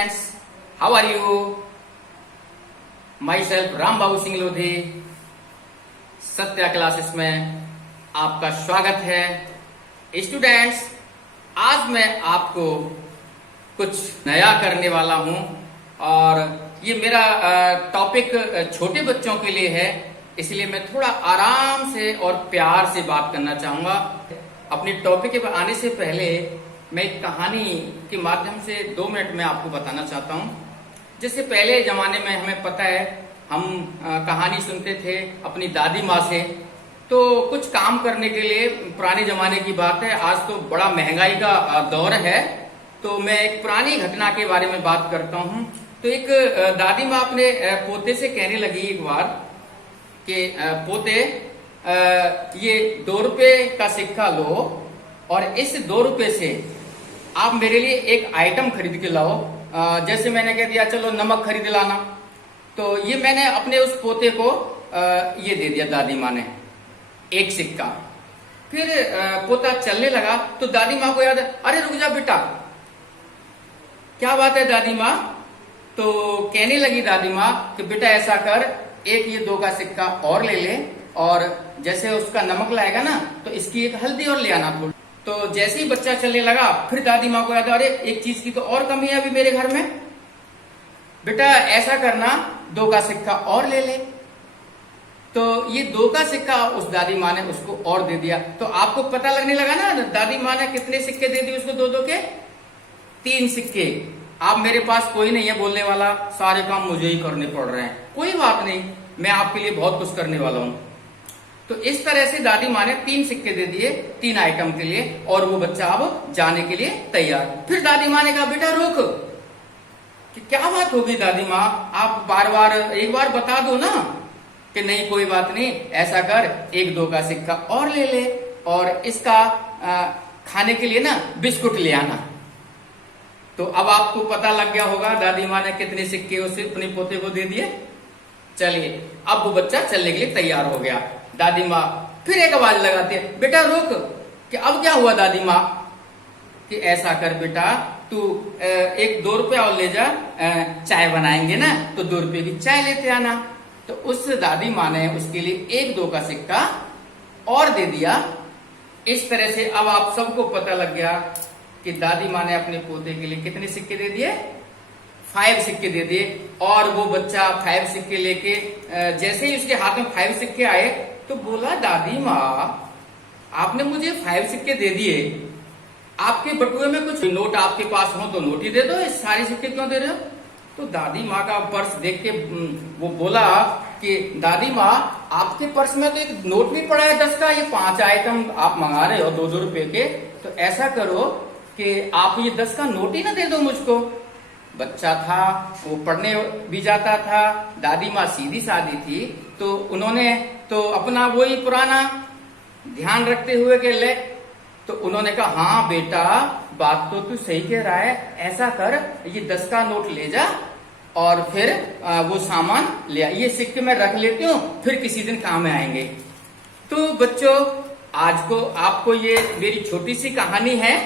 Friends, how are you? Myself Ram Babu Singh Lodhi, Satya classes में आपका स्वागत है। स्टूडेंट्स, आज मैं आपको कुछ नया करने वाला हूं और ये मेरा टॉपिक छोटे बच्चों के लिए है, इसलिए मैं थोड़ा आराम से और प्यार से बात करना चाहूंगा। अपने टॉपिक पे आने से पहले मैं एक कहानी के माध्यम से 2 मिनट में आपको बताना चाहता हूँ। जैसे पहले जमाने में हमें पता है, हम कहानी सुनते थे अपनी दादी माँ से, तो कुछ काम करने के लिए, पुराने जमाने की बात है, आज तो बड़ा महंगाई का दौर है, तो मैं एक पुरानी घटना के बारे में बात करता हूँ। तो एक दादी माँ अपने पोते से कहने लगी एक बार कि पोते, ये 2 रुपए का सिक्का लो और इस 2 रुपए से आप मेरे लिए एक आइटम खरीद के लाओ। जैसे मैंने कह दिया चलो नमक खरीद लाना, तो ये मैंने अपने उस पोते को ये दे दिया दादी माँ ने, एक सिक्का। फिर पोता चलने लगा तो दादी माँ को याद है, अरे रुक जा बेटा, क्या बात है दादी माँ? तो कहने लगी दादी माँ कि बेटा ऐसा कर, एक ये 2 का सिक्का और ले ले और जैसे उसका नमक लाएगा ना तो इसकी एक हल्दी और ले आना थोड़ी। तो जैसे ही बच्चा चलने लगा फिर दादी माँ को याद है, अरे एक चीज की तो और कमी है अभी मेरे घर में, बेटा ऐसा करना 2 का सिक्का और ले ले। तो ये 2 का सिक्का उस दादी माँ ने उसको और दे दिया। तो आपको पता लगने लगा ना, दादी माँ ने कितने सिक्के दे दिए उसको? 2-2 के 3 सिक्के। आप मेरे पास कोई नहीं है बोलने वाला, सारे काम मुझे ही करने पड़ रहे हैं। कोई बात नहीं, मैं आपके लिए बहुत कुछ करने वाला हूं। तो इस तरह से दादी माँ ने 3 सिक्के दे दिए 3 आइटम के लिए और वो बच्चा अब जाने के लिए तैयार। फिर दादी माँ ने कहा, बेटा रुक, कि क्या बात होगी दादी माँ, आप बार बार एक बार बता दो ना। कि नहीं कोई बात नहीं, ऐसा कर, 1-2 का सिक्का और ले ले और इसका खाने के लिए ना बिस्कुट ले आना। तो अब आपको पता लग गया होगा दादी माँ ने कितने सिक्के उसे अपने पोते को दे दिए। चलिए, अब वो बच्चा चलने के लिए तैयार हो गया। दादी माँ फिर एक आवाज लगाती है, बेटा रुक, कि अब क्या हुआ दादी माँ? कि ऐसा कर बेटा, तू एक 2 रुपया और ले जा, चाय बनाएंगे ना तो 2 रुपये की चाय लेते आना। तो उस दादी माँ ने उसके लिए 1-2 का सिक्का और दे दिया। इस तरह से अब आप सबको पता लग गया कि दादी माँ ने अपने पोते के लिए कितने सिक्के दे दिए? 5 सिक्के दे दिए। और वो बच्चा 5 सिक्के लेके जैसे ही उसके हाथ में 5 सिक्के आए तो बोला, दादी माँ आपने मुझे 5 सिक्के दे दिए, आपके बटुए में कुछ नोट आपके पास हो तो नोट ही दे दो, इस सारे सिक्के क्यों दे रहे हो? तो दादी माँ का पर्स देख के वो बोला कि दादी माँ आपके पर्स में तो एक नोट भी पड़ा है 10 का, ये 5 आइटम आप मंगा रहे हो 2-2 रुपए के, तो ऐसा करो कि आप ये 10 का नोट ही ना दे दो मुझको। बच्चा था, वो पढ़ने भी जाता था, दादी माँ सीधी सादी थी, तो उन्होंने तो अपना वही पुराना ध्यान रखते हुए कि ले, तो उन्होंने कहा, हाँ बेटा बात तो तू सही कह रहा है, ऐसा कर ये 10 का नोट ले जा और फिर वो सामान ले आ, ये सिक्के में रख लेती हूँ, फिर किसी दिन काम में आएंगे। तो बच्चों, आज को आपको ये मेरी छोटी सी कहानी है,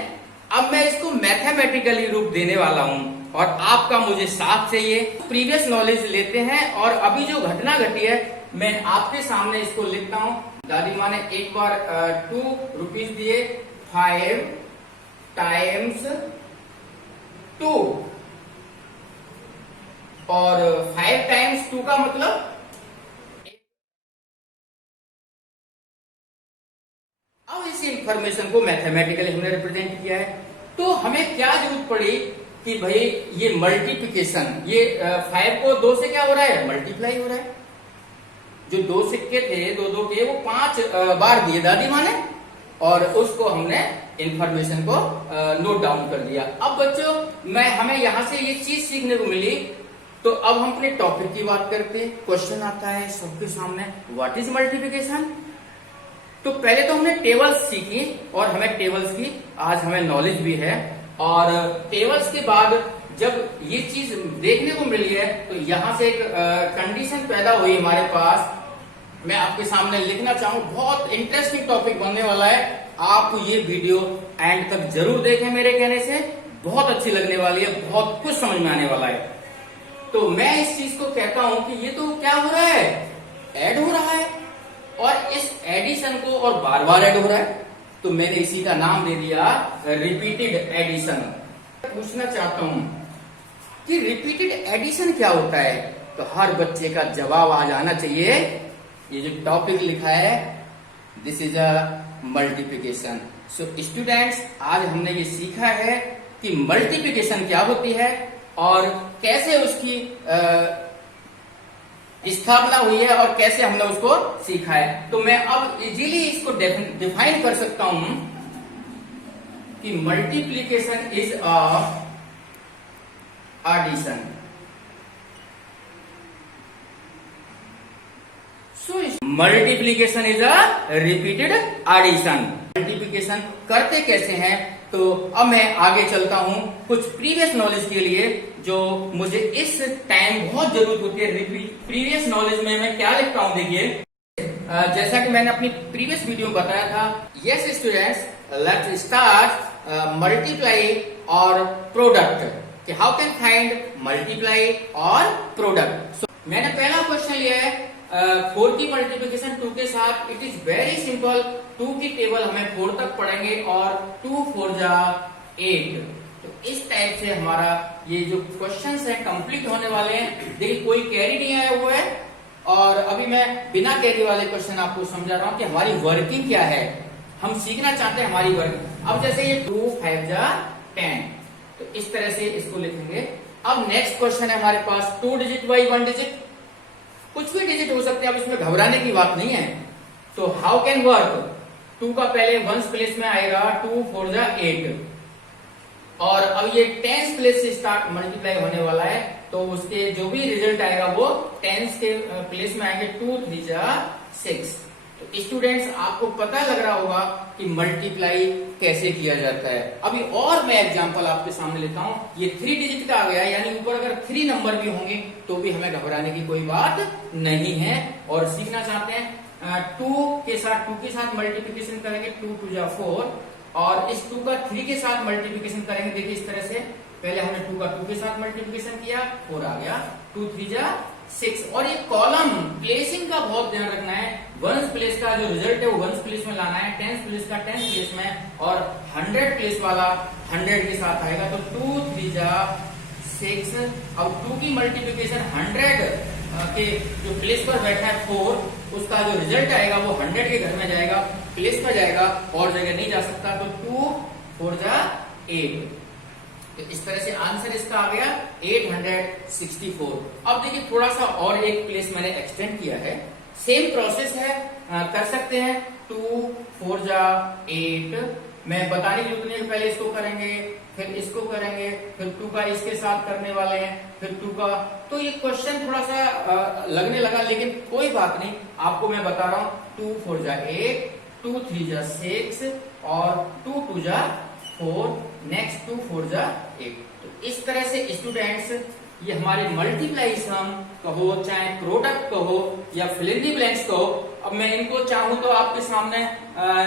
अब मैं इसको मैथमेटिकली रूप देने वाला हूँ और आपका मुझे साथ चाहिए। प्रीवियस नॉलेज लेते हैं और अभी जो घटना घटी है मैं आपके सामने इसको लिखता हूँ। दादी माँ ने एक बार 2 रुपीज दिए, 5 टाइम्स 2 और 5 टाइम्स 2 का मतलब, अब इस इंफॉर्मेशन को मैथमेटिकली हमने रिप्रेजेंट किया है। तो हमें क्या जरूरत पड़ी कि भाई ये मल्टीप्लिकेशन, ये 5 को 2 से क्या हो रहा है? मल्टीप्लाई हो रहा है। जो 2 सिक्के थे 2-2 के, वो 5 बार दिए दादी माँ ने और उसको हमने इंफॉर्मेशन को नोट डाउन कर दिया। अब बच्चों, हमें यहां से ये चीज सीखने को मिली। तो अब हम अपने टॉपिक की बात करते हैं। क्वेश्चन आता है सबके सामने, व्हाट इज मल्टीप्लिकेशन? तो पहले तो हमने टेबल्स सीखी और हमें टेबल्स की आज हमें नॉलेज भी है, और टेबल्स के बाद जब ये चीज देखने को मिली है तो यहां से एक कंडीशन पैदा हुई हमारे पास। मैं आपके सामने लिखना चाहूँ, बहुत इंटरेस्टिंग टॉपिक बनने वाला है, आप ये वीडियो एंड तक जरूर देखें मेरे कहने से, बहुत अच्छी लगने वाली है, बहुत कुछ समझ में आने वाला है। तो मैं इस चीज को कहता हूं कि ये तो क्या हो रहा है, ऐड हो रहा है, और इस एडिशन को और बार बार ऐड हो रहा है, तो मैंने इसी का नाम दे दिया रिपीटेड एडिशन। पूछना चाहता हूं कि रिपीटेड एडिशन क्या होता है, तो हर बच्चे का जवाब आ जाना चाहिए। ये जो टॉपिक लिखा है, this is a multiplication. So students, आज हमने ये सीखा है कि मल्टीप्लिकेशन क्या होती है और कैसे उसकी स्थापना हुई है और कैसे हमने उसको सीखा है। तो मैं अब इजीली इसको डिफाइन कर सकता हूं कि multiplication is a addition. So multiplication is a repeated addition. Multiplication करते कैसे हैं, तो अब मैं आगे चलता हूं कुछ प्रीवियस नॉलेज के लिए, जो मुझे इस टाइम बहुत जरूरत होती है। प्रीवियस नॉलेज में मैं क्या लिखता हूं, देखिए जैसा कि मैंने अपनी प्रीवियस वीडियो में बताया था। Yes students, let's start multiply और प्रोडक्ट, कि हाउ कैन फाइंड मल्टीप्लाई और प्रोडक्ट। मैंने पहला क्वेश्चन लिया है 4 की मल्टीप्लिकेशन 2 के साथ। It is very simple. 2 की टेबल हमें 4 तक पढ़ेंगे और 2 4 जा 8। तो इस टाइप से हमारा ये जो क्वेश्चंस हैं कंप्लीट होने वाले हैं। देखिए कोई कैरी नहीं आया हुआ है, और अभी मैं बिना कैरी वाले क्वेश्चन आपको समझा रहा हूं कि हमारी वर्किंग क्या है, हम सीखना चाहते हैं हमारी वर्किंग। अब जैसे ये 2 5 जा 10, तो इस तरह से इसको लिखेंगे। अब नेक्स्ट क्वेश्चन है हमारे पास 2 डिजिट बाई 1 डिजिट, कुछ भी डिजिट हो सकते हैं, अब इसमें घबराने की बात नहीं है। तो हाउ कैन वर्क, 2 का पहले 1s प्लेस में आएगा, 2 4 जा 8, और अब ये 10s प्लेस से स्टार्ट मल्टीप्लाई होने वाला है, तो उसके जो भी रिजल्ट आएगा वो 10s के प्लेस में आएंगे। 2 3 जा 6। तो स्टूडेंट्स, आपको पता लग रहा होगा कि मल्टीप्लाई कैसे किया जाता है। अभी और मैं एग्जांपल आपके सामने लेता हूं। ये 3 डिजिट का आ गया, यानी ऊपर अगर 3 नंबर भी होंगे तो भी हमें घबराने की कोई बात नहीं है, और सीखना चाहते हैं 2 के साथ मल्टीप्लिकेशन करेंगे, 2 2 जा 4, और इस 2 का 3 के साथ मल्टीप्लिकेशन करेंगे। देखिए इस तरह से, पहले हमने 2 का 2 के साथ मल्टीप्लिकेशन किया, 4 आ गया, 2 3 जा 6। और ये कॉलम प्लेसिंग का बहुत ध्यान रखना है। 1s प्लेस का जो रिजल्ट है वो 1s प्लेस में लाना है, 10s प्लेस का 10s प्लेस में, और 100 प्लेस वाला 100 के साथ आएगा। तो 2 3 जा 6। अब 2 की मल्टीप्लिकेशन 100 के जो प्लेस पर बैठा है 4, उसका जो रिजल्ट आएगा वो 100 के घर में जाएगा, प्लेस में जाएगा, और जगह नहीं जा सकता। तो 2 4 जा 8। तो इस तरह से आंसर इसका आ गया 864। अब देखिए थोड़ा सा और एक प्लेस मैंने एक्सटेंड किया है, सेम प्रोसेस है, कर सकते हैं। 2 4 जा 8, मैं बताने की जरूरत नहीं है, पहले इसको करेंगे, फिर इसको करेंगे, फिर 2 का इसके साथ करने वाले हैं, फिर 2 का। तो ये क्वेश्चन थोड़ा सा लगने लगा, लेकिन कोई बात नहीं, आपको मैं बता रहा हूं। 2 4 जा 8, 2 3 जा 6, और 2 2 जा 4, नेक्स्ट 2 4 जा 8। तो इस तरह से स्टूडेंट्स, ये हमारे मल्टीप्लाई सम कहो, चाहे प्रोडक्ट कहो, या फिल इन द ब्लैंक्स कहो। अब मैं इनको चाहूं तो आपके सामने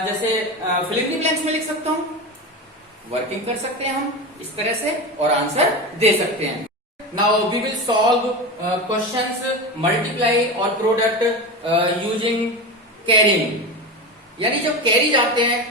जैसे फिल इन द ब्लैंक्स में लिख सकता हूं, वर्किंग कर सकते हैं हम इस तरह से, और आंसर दे सकते हैं। Now we will solve questions multiply और प्रोडक्ट यूजिंग कैरिंग, यानी जब कैरी जाते हैं,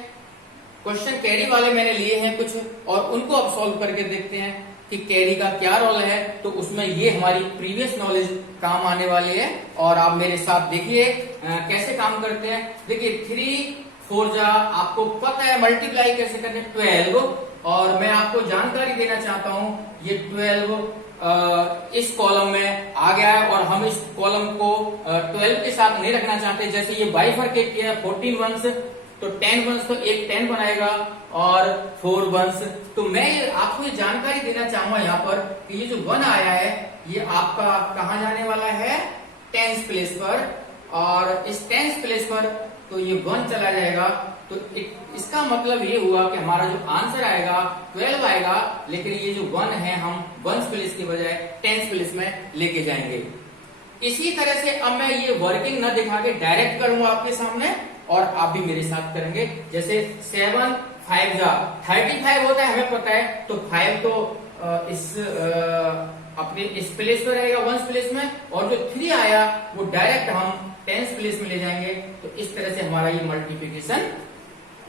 क्वेश्चन कैरी वाले मैंने लिए हैं कुछ, और उनको अब सॉल्व करके देखते हैं कि कैरी का क्या रोल है। तो उसमें ये हमारी प्रीवियस नॉलेज काम आने वाली है, और आप मेरे साथ देखिए कैसे काम करते हैं। देखिए 3 4 जा, आपको पता है मल्टीप्लाई कैसे करते हैं, 12, और मैं आपको जानकारी देना चाहता हूं, ये 12 इस कॉलम में आ गया है, और हम इस कॉलम को 12 के साथ नहीं रखना चाहते। जैसे ये बाइफरकेट किया है, 14 1s, तो 10 1s तो एक 10 बनाएगा, और 4 1s। तो मैं आपको ये जानकारी देना चाहूंगा यहाँ पर कि ये जो 1 आया है, ये आपका कहाँ जाने वाला है, 10s प्लेस पर, और इस 10s प्लेस पर तो ये 1 चला जाएगा। तो इसका मतलब ये हुआ कि हमारा जो आंसर आएगा 12 आएगा, लेकिन ये जो 1 है हम 1s प्लेस के बजाय 10s प्लेस में लेके जाएंगे। इसी तरह से अब मैं ये वर्किंग न दिखा के डायरेक्ट करूंगा आपके सामने, और आप भी मेरे साथ करेंगे। जैसे 7 5 जा 35 होता है, हमें पता है। तो 5 तो अपने इस प्लेस पर रहेगा, वंस प्लेस में, और जो 3 आया वो डायरेक्ट हम टेंस प्लेस में ले जाएंगे। तो इस तरह से हमारा ये मल्टीप्लिकेशन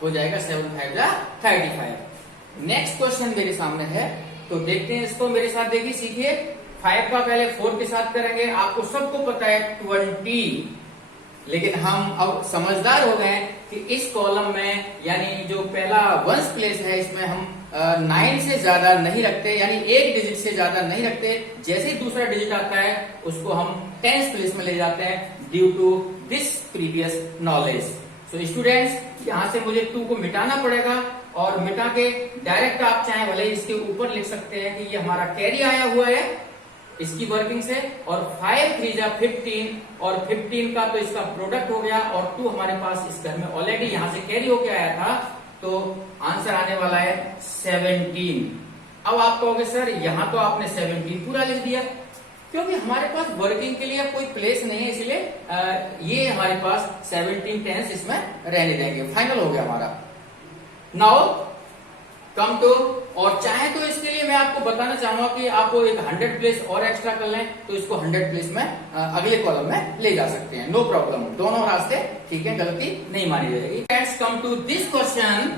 हो जाएगा 7 5 जा 35। नेक्स्ट क्वेश्चन मेरे सामने है, तो देखते हैं इसको, मेरे साथ देखिए, सीखिए। 5 का पहले 4 के साथ करेंगे। आपको सबको पता है 20, लेकिन हम अब समझदार हो गए कि इस कॉलम में, यानी जो पहला वंस प्लेस है, इसमें हम 9 से ज्यादा नहीं रखते, यानी एक डिजिट से ज्यादा नहीं रखते। जैसे ही दूसरा डिजिट आता है उसको हम टेंस प्लेस में ले जाते हैं, due to this previous knowledge. So students, यहाँ से मुझे 2 को मिटाना पड़ेगा, और मिटा के डायरेक्ट आप चाहे भले इसके ऊपर लिख सकते हैं कि ये हमारा कैरी आया हुआ है इसकी वर्किंग से, और 5 3 जा 15, और 15 का तो इसका प्रोडक्ट हो गया, और 2 हमारे पास इस घर में ऑलरेडी यहाँ से कैरी होके आया था, तो आंसर आने वाला है 17। अब आप कहोगे सर यहाँ तो आपने 17 पूरा लिख दिया, क्योंकि हमारे पास वर्किंग के लिए कोई प्लेस नहीं है, इसलिए ये हमारे पास 17 टेंस इसमें रहने देंगे। फाइनल हो गया हमारा। नाउ कम टू, और चाहे तो इसके लिए मैं आपको बताना चाहूंगा कि आपको एक 100 प्लेस और एक्स्ट्रा कर लें, तो इसको 100 प्लेस में अगले कॉलम में ले जा सकते हैं, नो प्रॉब्लम। दोनों रास्ते ठीक है, गलती नहीं मानी जाएगी। Let's come to this question.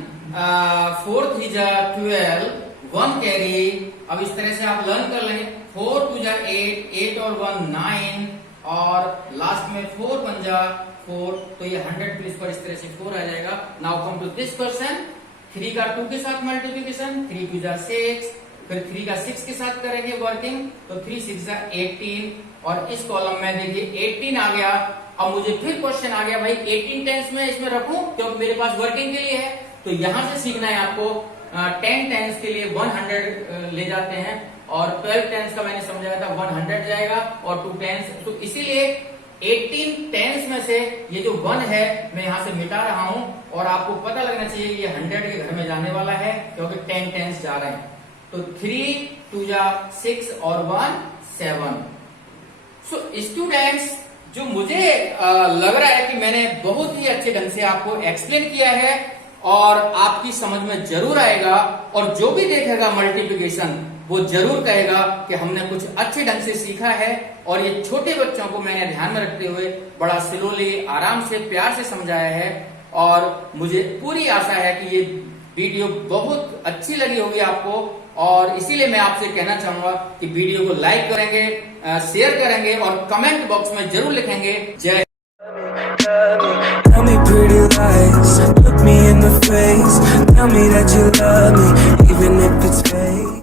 4 3 जा 12, 1 कैरी। अब इस तरह से आप लर्न कर लेंगे। 4 2 जा 8, 8 और 1 9, और लास्ट में 4 1 जा 4, तो ये 100 प्लेस पर इस तरह से 4 आ जाएगा। Now come to this question. 3 का 2 के साथ मल्टीप्लिकेशन, 3 2 जा 6, फिर 3 का 6 के साथ करेंगे वर्किंग, तो 3 6 जा 18, और इस कॉलम में देखिए 18 आ गया। अब मुझे फिर क्वेश्चन आ गया, भाई 18 टेंस में इसमें रखूं, क्योंकि मेरे पास वर्किंग के लिए है। तो यहां से सीखना है आपको। 10 टेंस के लिए 100 ले जाते हैं, और 12 टेंस का मैंने समझाया था 100 जाएगा, और 2 टेंस, तो इसीलिए 18 टेंस में से ये जो 1 है मैं यहां से मिटा रहा हूं, और आपको पता लगना चाहिए ये 100 के घर में जाने वाला है, क्योंकि 10 टेंस जा रहे हैं। तो 3 2 जा 6 और 1 7। सो स्टूडेंट्स, जो मुझे लग रहा है कि मैंने बहुत ही अच्छे ढंग से आपको एक्सप्लेन किया है, और आपकी समझ में जरूर आएगा, और जो भी देखेगा मल्टीप्लिकेशन वो जरूर कहेगा कि हमने कुछ अच्छे ढंग से सीखा है। और ये छोटे बच्चों को मैंने ध्यान में रखते हुए बड़ा स्लोली, आराम से, प्यार से समझाया है, और मुझे पूरी आशा है कि ये वीडियो बहुत अच्छी लगी होगी आपको। और इसीलिए मैं आपसे कहना चाहूंगा कि वीडियो को लाइक करेंगे, शेयर करेंगे, और कमेंट बॉक्स में जरूर लिखेंगे जय। Tell me pretty lies, look me in the face, tell me that you love me, even if it's fake.